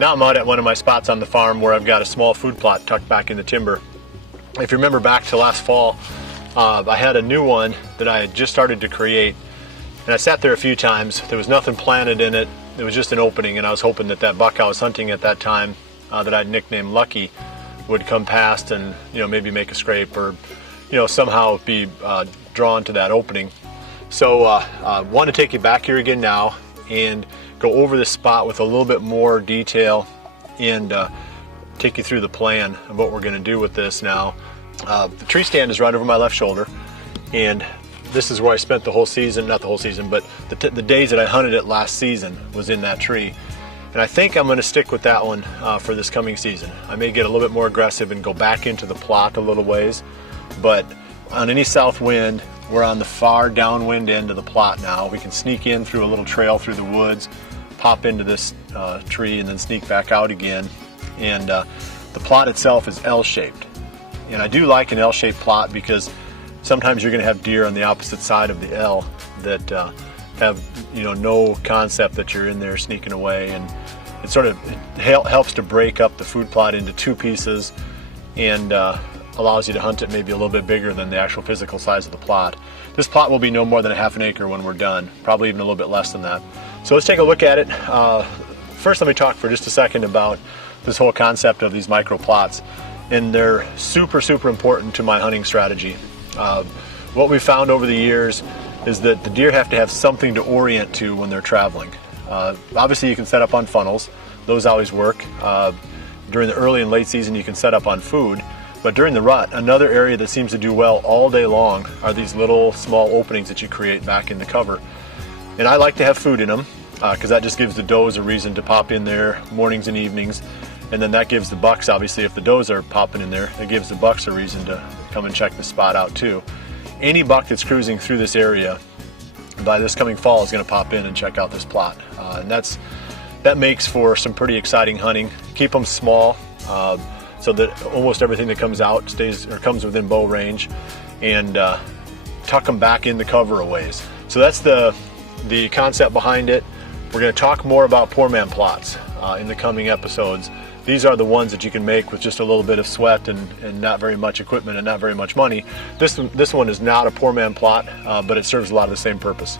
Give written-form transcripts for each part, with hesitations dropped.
Now I'm out at one of my spots on the farm where I've got a small food plot tucked back in the timber. If you remember back to last fall, I had a new one that I had just started to create, and I sat there a few times. There was nothing planted in it. It was just an opening, and I was hoping that that buck I was hunting at that time, that I'd nicknamed Lucky, would come past and maybe make a scrape or somehow be drawn to that opening. So I want to take you back here again now and go over this spot with a little bit more detail and take you through the plan of what we're going to do with this now. The tree stand is right over my left shoulder, and this is where I spent the whole season, not the whole season, but the days that I hunted it last season was in that tree. And I think I'm going to stick with that one for this coming season. I may get a little bit more aggressive and go back into the plot a little ways, but on any south wind, we're on the far downwind end of the plot now. We can sneak in through a little trail through the woods, pop into this tree, and then sneak back out again. And the plot itself is L-shaped. And I do like an L-shaped plot because sometimes you're going to have deer on the opposite side of the L that have no concept that you're in there sneaking away, and it helps to break up the food plot into two pieces and allows you to hunt it maybe a little bit bigger than the actual physical size of the plot. This plot will be no more than a half an acre when we're done, probably even a little bit less than that. So let's take a look at it. First, let me talk for just a second about this whole concept of these micro plots, and they're super important to my hunting strategy. What we've found over the years is that the deer have to have something to orient to when they're traveling. Obviously you can set up on funnels, those always work. During the early and late season you can set up on food, but during the rut, another area that seems to do well all day long are these little small openings that you create back in the cover. And I like to have food in them because that just gives the does a reason to pop in there mornings and evenings, and then that gives the bucks, obviously if the does are popping in there, it gives the bucks a reason to come and check the spot out too. Any buck that's cruising through this area by this coming fall is going to pop in and check out this plot, and that makes for some pretty exciting hunting. Keep them small so that almost everything that comes out comes within bow range, and tuck them back in the cover a ways. So that's the concept behind it. We're going to talk more about poor man plots in the coming episodes. These are the ones that you can make with just a little bit of sweat and not very much equipment and not very much money. This one is not a poor man plot, but it serves a lot of the same purpose.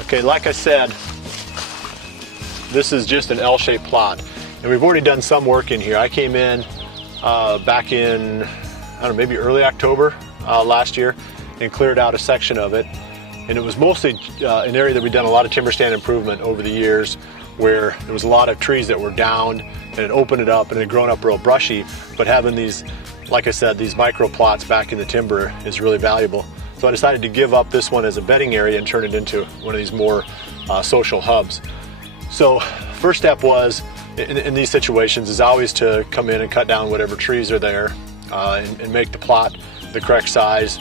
Okay, like I said, this is just an L-shaped plot, and we've already done some work in here. I came in back in, I don't know, maybe early October last year and cleared out a section of it. And it was mostly an area that we've done a lot of timber stand improvement over the years, where there was a lot of trees that were downed and it opened it up and it had grown up real brushy. But having these, like I said, these micro plots back in the timber is really valuable. So I decided to give up this one as a bedding area and turn it into one of these more social hubs. So first step was, in these situations, is always to come in and cut down whatever trees are there and make the plot the correct size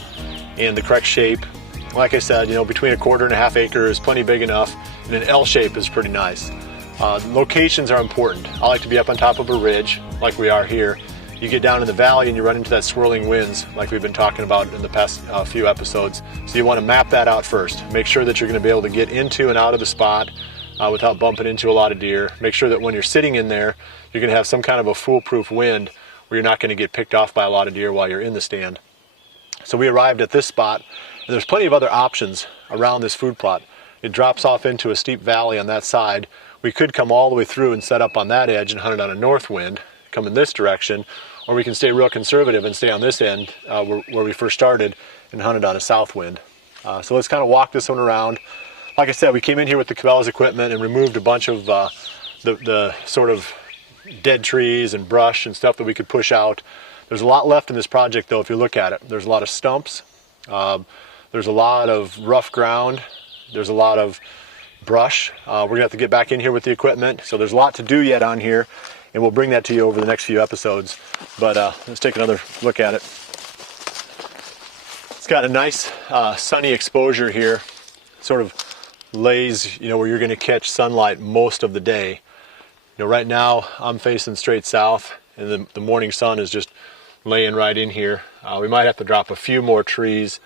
and the correct shape. Like I said, between a quarter and a half acre is plenty big enough, and an L shape is pretty nice. Locations are important. I like to be up on top of a ridge, like we are here. You get down in the valley and you run into that swirling winds, like we've been talking about in the past few episodes. So you want to map that out first. Make sure that you're going to be able to get into and out of the spot without bumping into a lot of deer. Make sure that when you're sitting in there, you're going to have some kind of a foolproof wind where you're not going to get picked off by a lot of deer while you're in the stand. So we arrived at this spot. And there's plenty of other options around this food plot. It drops off into a steep valley on that side. We could come all the way through and set up on that edge and hunt it on a north wind, come in this direction, or we can stay real conservative and stay on this end where we first started and hunt it on a south wind. So let's kind of walk this one around. Like I said, we came in here with the Cabela's equipment and removed a bunch of the sort of dead trees and brush and stuff that we could push out. There's a lot left in this project though if you look at it. There's a lot of stumps. There's a lot of rough ground. There's a lot of brush. We're gonna have to get back in here with the equipment. So there's a lot to do yet on here, and we'll bring that to you over the next few episodes. But let's take another look at it. It's got a nice sunny exposure here. Sort of lays, where you're gonna catch sunlight most of the day. Right now I'm facing straight south, and the morning sun is just laying right in here. We might have to drop a few more trees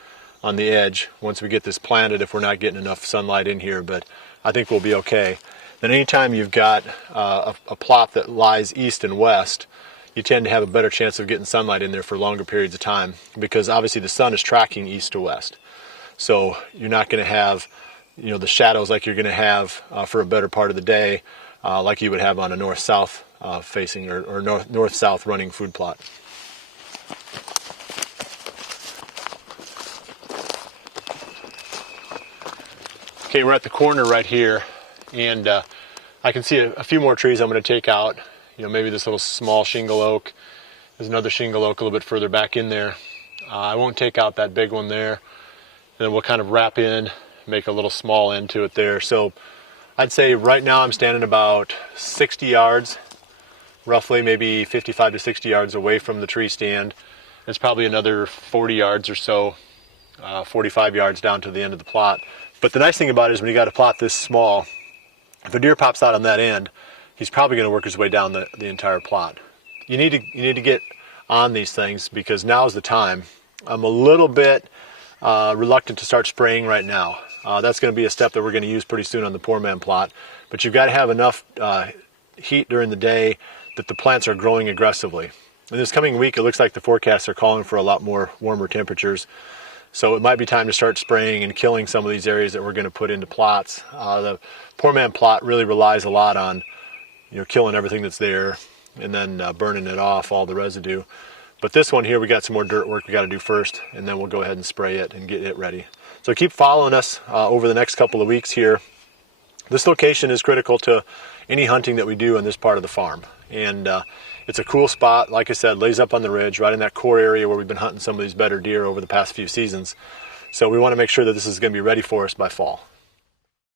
on the edge once we get this planted if we're not getting enough sunlight in here, but I think we'll be okay. Then anytime you've got a plot that lies east and west, you tend to have a better chance of getting sunlight in there for longer periods of time, because obviously the sun is tracking east to west. So you're not going to have, you know, the shadows like you're going to have for a better part of the day, like you would have on a north-south facing or north-south running food plot. Okay, we're at the corner right here, and I can see a few more trees I'm going to take out. You know, maybe this little small shingle oak. There's another shingle oak a little bit further back in there. I won't take out that big one there. And then we'll kind of wrap in, make a little small end to it there. So I'd say right now I'm standing about 60 yards, roughly maybe 55 to 60 yards away from the tree stand. It's probably another 40 yards or so, 45 yards down to the end of the plot. But the nice thing about it is when you got a plot this small, if a deer pops out on that end, he's probably going to work his way down the entire plot. You need to get on these things, because now's the time. I'm a little bit reluctant to start spraying right now. That's going to be a step that we're going to use pretty soon on the poor man plot. But you've got to have enough heat during the day that the plants are growing aggressively. In this coming week, it looks like the forecasts are calling for a lot more warmer temperatures. So it might be time to start spraying and killing some of these areas that we're going to put into plots. The poor man plot really relies a lot on, you know, killing everything that's there and then burning it off, all the residue. But this one here, we got some more dirt work we got to do first, and then we'll go ahead and spray it and get it ready. So keep following us over the next couple of weeks here. This location is critical to any hunting that we do in this part of the farm. And it's a cool spot. Like I said, lays up on the ridge, right in that core area where we've been hunting some of these better deer over the past few seasons. So we want to make sure that this is going to be ready for us by fall.